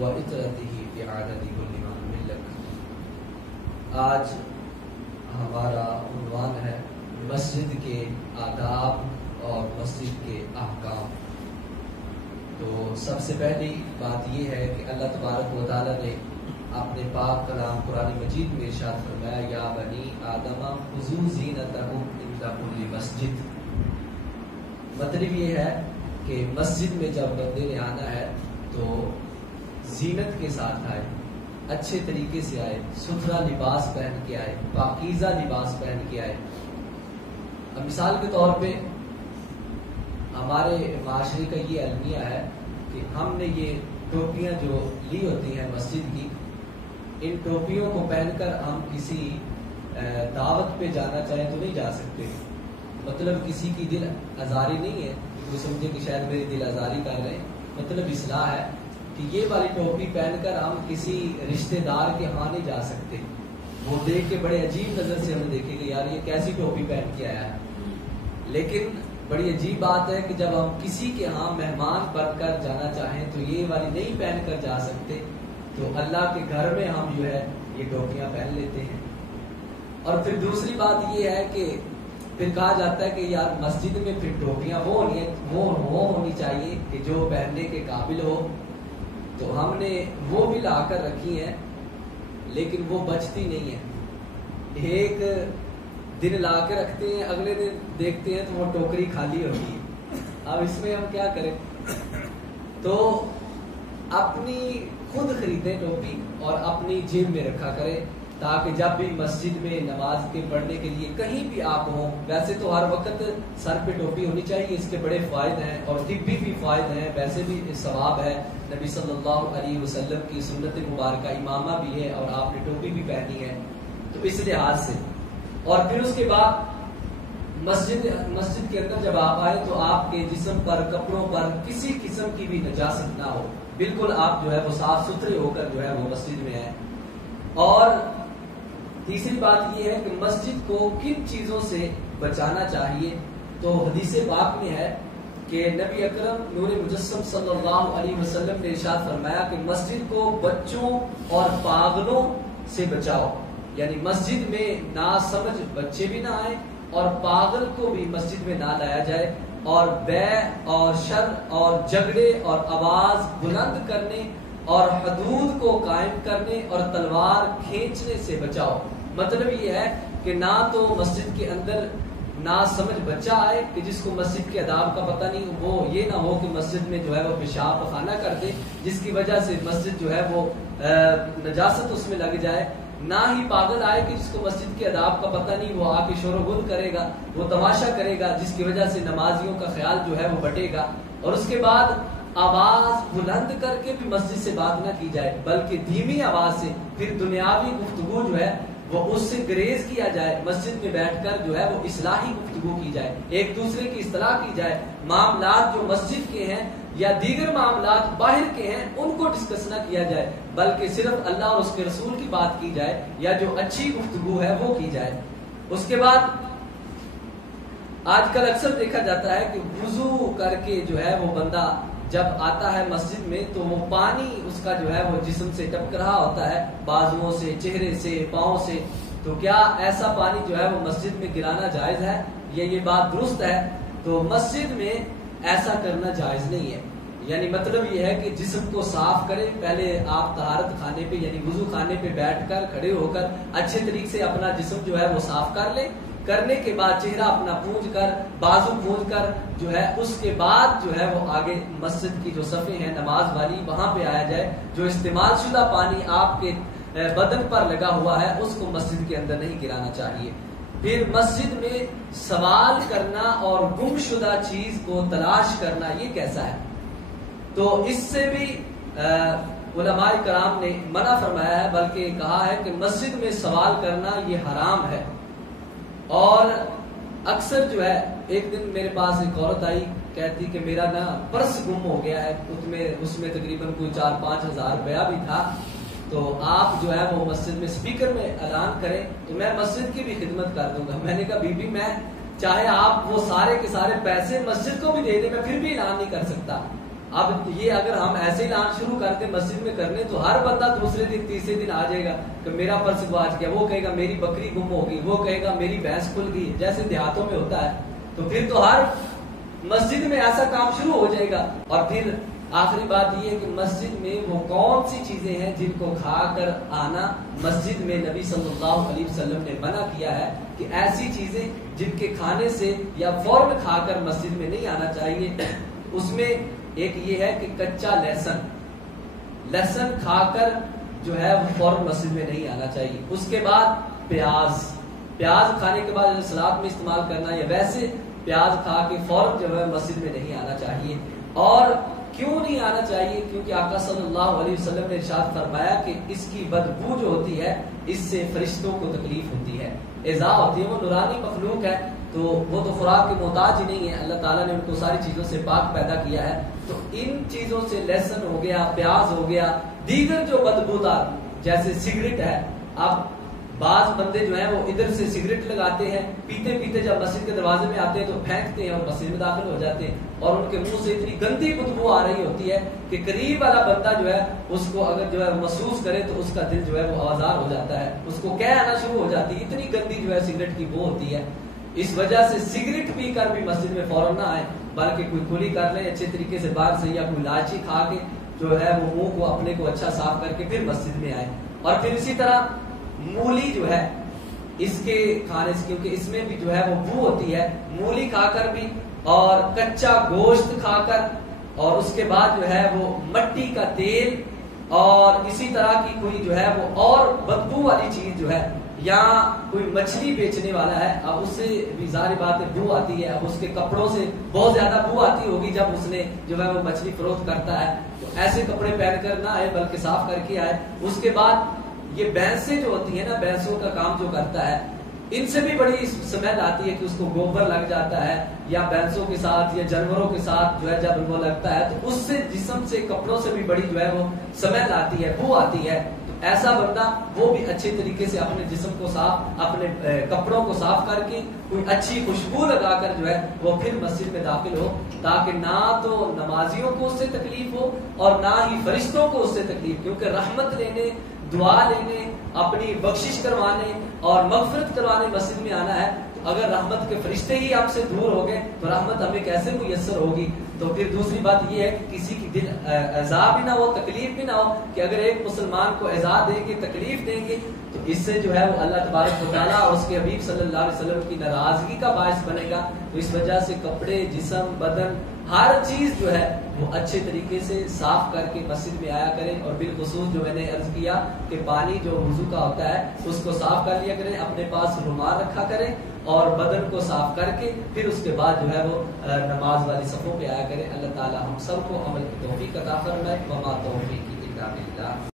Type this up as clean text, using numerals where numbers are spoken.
وَإِطْرَتِهِ فِي عَدَدِ كُلِّ مَعْمِلٍ لَكَ۔ آج ہمارا عنوان ہے مسجد کے آداب اور مسجد کے احکام۔ تو سب سے پہلی بات یہ ہے کہ اللہ تبارک و تعالیٰ نے اپنے پاک کلام قرآن مجید میں ارشاد فرمایا یا بنی آدم خذوا زینتکم عند کل مسجد۔ مطلب یہ ہے کہ مسجد میں جب بندے نے آنا ہے تو زینت کے ساتھ آئے، اچھے طریقے سے آئے، ستھرا لباس پہن کے آئے، پاکیزہ لباس پہن کے آئے۔ اب مثال کے طور پہ ہمارے معاشرے کا یہ المیہ ہے کہ ہم نے یہ ٹوپیاں جو لی ہوتی ہیں مسجد کی، ان ٹوپیوں کو پہن کر ہم کسی دعوت پہ جانا چاہیں تو نہیں جا سکتے۔ مطلب کسی کی دل آزاری نہیں ہے، کوئی سمجھے کہ شاید میری دل آزاری کر رہے ہیں، مطلب اصلاح ہے کہ یہ والی ٹوپی پہن کر ہم کسی رشتہ دار کے ہاں نہیں جا سکتے۔ وہ دیکھ کے بڑے عجیب نظر سے ہمیں دیکھے کہ یار یہ کیسی ٹوپی پہن کے آیا ہے۔ لیکن بڑی عجیب بات ہے کہ جب ہم کسی کے ہاں مہمان بن کر جانا چاہیں تو یہ والی نہیں پہن کر جا سکتے، تو اللہ کے گھر میں ہم جو ہے یہ ٹوپیاں پہن لیتے ہیں۔ اور پھر دوسری بات یہ ہے کہ پھر کہا جاتا ہے کہ یار مسجد میں پھر ٹوپیاں وہ ہونی چاہیے کہ جو پہننے کے قابل ہو، تو ہم نے وہ بھی لا کر رکھی ہیں لیکن وہ بچتی نہیں ہے۔ ایک دن لا کے رکھتے ہیں، اگلے دن دیکھتے ہیں تو وہ ٹوکری خالی ہوگی۔ اب اس میں ہم کیا کریں؟ تو اپنی خود خریدیں ٹوپی اور اپنی جیب میں رکھا کریں، تاکہ جب بھی مسجد میں نماز کے پڑھنے کے لیے کہیں بھی آپ ہوں، ویسے تو ہر وقت سر پہ ٹوپی ہونی چاہیے، اس کے بڑے فوائد ہیں اور طبی بھی فوائد ہیں، ویسے بھی ثواب ہے۔ نبی صلی اللہ علیہ وسلم کی سنت مبارکہ امامہ بھی ہے اور آپ نے ٹوپی بھی پہنی ہے، تو اس لحاظ سے۔ اور پھر اس کے بعد مسجد کے اندر جب آپ آئے تو آپ کے جسم پر، کپڑوں پر کسی قسم کی بھی نجاست نہ ہو، بالکل آپ جو ہے وہ صاف ستھرے ہو کر جو ہے وہ مسجد میں آئے۔ اور تیسری بات یہ ہے کہ مسجد کو کن چیزوں سے بچانا چاہیے، تو حدیث پاک میں ہے کہ نبی اکرم نور مجسم صلی اللہ علیہ وسلم نے ارشاد فرمایا کہ مسجد کو بچوں اور پاگلوں سے بچاؤ، یعنی مسجد میں ناسمجھ بچے بھی نہ آئے اور پاگل کو بھی مسجد میں نہ لایا جائے، اور بے اور شر اور جھگڑے اور آواز بلند کرنے اور حدود کو قائم کرنے اور تلوار کھینچنے سے بچاؤ۔ مطلب یہ ہے کہ نہ تو مسجد کے اندر نہ سمجھ بچہ آئے کہ جس کو مسجد کے آداب کا پتہ نہیں، وہ یہ نہ ہو کہ مسجد میں جو ہے وہ پیشاب پخانہ کر دے جس کی وجہ سے مسجد جو ہے وہ نجاست اس میں لگ جائے، نہ ہی پاگل آئے کہ جس کو مسجد کے آداب کا پتہ نہیں، وہ آ کے شور و غل کرے گا، وہ تماشا کرے گا جس کی وجہ سے نمازیوں کا خیال جو ہے وہ بٹے گا۔ اور اس کے بعد آواز بلند کر کے بھی مسجد سے بات نہ کی جائے، بلکہ دھیمی آواز سے پھر دنیاوی گفتگو جو ہے وہ اس سے گریز کیا جائے، مسجد میں بیٹھ کر جو ہے وہ اصلاحی گفتگو کی جائے، ایک دوسرے کی اصلاح کی جائے، معاملات جو مسجد کے ہیں یا دیگر معاملات باہر کے ہیں ان کو ڈسکس نہ کیا جائے، بلکہ صرف اللہ اور اس کے رسول کی بات کی جائے یا جو اچھی گفتگو ہے وہ کی جائے۔ اس کے بعد آج کل اکثر دیکھا جاتا ہے کہ وضو کر کے جو ہے وہ بندہ جب آتا ہے مسجد میں تو وہ پانی اس کا جو ہے وہ جسم سے ٹپک رہا ہوتا ہے، بازوؤں سے، چہرے سے، پاؤں سے، تو کیا ایسا پانی جو ہے وہ مسجد میں گرانا جائز ہے؟ یہ بات درست ہے؟ تو مسجد میں ایسا کرنا جائز نہیں ہے، یعنی مطلب یہ ہے کہ جسم کو صاف کرے، پہلے آپ طہارت خانے پہ یعنی وضو خانے پہ بیٹھ کر کھڑے ہو کر اچھے طریقے سے اپنا جسم جو ہے وہ صاف کر لے، کرنے کے بعد چہرہ اپنا پونجھ کر، بازو پونجھ کر جو ہے اس کے بعد جو ہے وہ آگے مسجد کی جو صفیں ہیں نماز والی وہاں پہ آیا جائے۔ جو استعمال شدہ پانی آپ کے بدن پر لگا ہوا ہے اس کو مسجد کے اندر نہیں گرانا چاہیے۔ پھر مسجد میں سوال کرنا اور گم شدہ چیز کو تلاش کرنا یہ کیسا ہے؟ تو اس سے بھی علماء کرام نے منع فرمایا ہے، بلکہ کہا ہے کہ مسجد میں سوال کرنا یہ حرام ہے۔ اور اکثر جو ہے ایک دن میرے پاس ایک عورت آئی، کہتی کہ میرا نا پرس گم ہو گیا ہے، اس میں تقریباً کوئی 4-5 ہزار روپیہ بھی تھا، تو آپ جو ہے وہ مسجد میں اسپیکر میں اعلان کریں تو میں مسجد کی بھی خدمت کر دوں گا۔ میں نے کہا بی بی میں چاہے آپ وہ سارے کے سارے پیسے مسجد کو بھی دے دیں، میں پھر بھی اعلان نہیں کر سکتا، اب یہ اگر ہم ایسے اعلان شروع کرتے مسجد میں کرنے تو ہر بندہ دوسرے دن تیسرے دن آ جائے گا کہ میرا پرس گواچ گیا، وہ کہے گا میری بکری گم ہو گئی، وہ کہے گا میری بھینس کھل گئی، جیسے دیہاتوں میں ہوتا ہے. تو پھر تو ہر مسجد میں ایسا کام شروع ہو جائے گا. اور پھر آخری بات یہ ہے کہ مسجد میں وہ کون سی چیزیں ہیں جن کو کھا کر آنا مسجد میں نبی صلی اللہ علیہ وسلم نے منع کیا ہے کہ ایسی چیزیں جن کے کھانے سے یا فوراً کھا کر مسجد میں نہیں آنا چاہیے. اس میں ایک یہ ہے کہ کچا لہسن کھا کر جو ہے وہ فوراً مسجد میں نہیں آنا چاہیے. اس کے بعد پیاز کھانے کے بعد سلاد میں استعمال کرنا یا ویسے پیاز کھا کے فوراً جو ہے مسجد میں نہیں آنا چاہیے. اور کیوں نہیں آنا چاہیے؟ کیونکہ آقا صلی اللہ علیہ وسلم نے ارشاد فرمایا کہ اس کی بدبو جو ہوتی ہے اس سے فرشتوں کو تکلیف ہوتی ہے، ایذا ہوتی ہے. وہ نورانی مخلوق ہے تو وہ تو خوراک کے محتاج ہی نہیں ہے، اللہ تعالیٰ نے ان کو ساری چیزوں سے پاک پیدا کیا ہے. تو ان چیزوں سے لہسن ہو گیا، پیاز ہو گیا، دیگر جو بدبودار جیسے سگریٹ ہے. اب بعض بندے جو ہیں وہ ادھر سے سگریٹ لگاتے ہیں، پیتے پیتے جب مسجد کے دروازے میں آتے ہیں تو پھینکتے ہیں اور مسجد میں داخل ہو جاتے ہیں، اور ان کے منہ سے اتنی گندی بدبو آ رہی ہوتی ہے کہ قریب والا بندہ جو ہے اس کو اگر جو ہے محسوس کرے تو اس کا دل جو ہے وہ آزار ہو جاتا ہے، اس کو کہہ آنا شروع ہو جاتی ہے، اتنی گندی جو ہے سگریٹ کی بو ہوتی ہے. اس وجہ سے سگریٹ پی کر بھی مسجد میں فوراً نہ آئے، بلکہ کوئی کلی کر لیں اچھے طریقے سے باہر سے، یا کوئی الائچی کھا کے جو ہے وہ منہ کو اپنے کو اچھا صاف کر کے پھر مسجد میں آئے. اور پھر اسی طرح مولی جو ہے اس کے کھانے سے، کیونکہ اس میں بھی جو ہے وہ بو ہوتی ہے، مولی کھا کر بھی اور کچا گوشت کھا کر، اور اس کے بعد جو ہے وہ مٹی کا تیل اور اسی طرح کی کوئی جو ہے وہ اور بدبو والی چیز جو ہے، یا کوئی مچھلی بیچنے والا ہے، اب اس سے بھی ظاہر بات ہے بو آتی ہے. اب اس کے کپڑوں سے بہت زیادہ بو آتی ہوگی جب اس نے جو ہے وہ مچھلی فروخت کرتا ہے. تو ایسے کپڑے پہن کر نہ آئے بلکہ صاف کر کے آئے. اس کے بعد یہ بھینسیں جو ہوتی ہیں نا، بھینسوں کا کام جو کرتا ہے، ان سے بھی بڑی سمیل آتی ہے کہ اس کو گوبر لگ جاتا ہے، یا بھینسوں کے ساتھ یا جانوروں کے ساتھ جو ہے جب وہ لگتا ہے تو اس سے جسم سے کپڑوں سے بھی بڑی جو ہے وہ سمیل آتی ہے، بو آتی ہے. ایسا بندہ وہ بھی اچھے طریقے سے اپنے جسم کو صاف، اپنے کپڑوں کو صاف کر کے کوئی اچھی خوشبو لگا کر جو ہے وہ پھر مسجد میں داخل ہو، تاکہ نہ تو نمازیوں کو اس سے تکلیف ہو اور نہ ہی فرشتوں کو اس سے تکلیف. کیونکہ رحمت لینے، دعا لینے، اپنی بخشش کروانے اور مغفرت کروانے مسجد میں آنا ہے. تو اگر رحمت کے فرشتے ہی آپ سے دور ہو گئے تو رحمت ہمیں کیسے میسر ہوگی؟ تو پھر دوسری بات یہ ہے کہ کسی کی دل عذاب بھی نہ ہو، تکلیف بھی نہ ہو، کہ اگر ایک مسلمان کو عذاب دیں گے، تکلیف دیں گے تو اس سے جو ہے وہ اللہ تبارک و تعالیٰ اور اس کے حبیب صلی اللہ علیہ وسلم کی ناراضگی کا باعث بنے گا. تو اس وجہ سے کپڑے، جسم، بدن، ہر چیز جو ہے وہ اچھے طریقے سے صاف کر کے مسجد میں آیا کریں. اور بالخصوص جو میں نے عرض کیا کہ پانی جو وضو کا ہوتا ہے اس کو صاف کر لیا کریں، اپنے پاس رومال رکھا کریں اور بدن کو صاف کر کے پھر اس کے بعد جو ہے وہ نماز والی صفوں پہ آیا کریں. اللہ تعالی ہم سب کو عمل کی توفیق عطا فرمائے. وما توفیقی الا باللہ.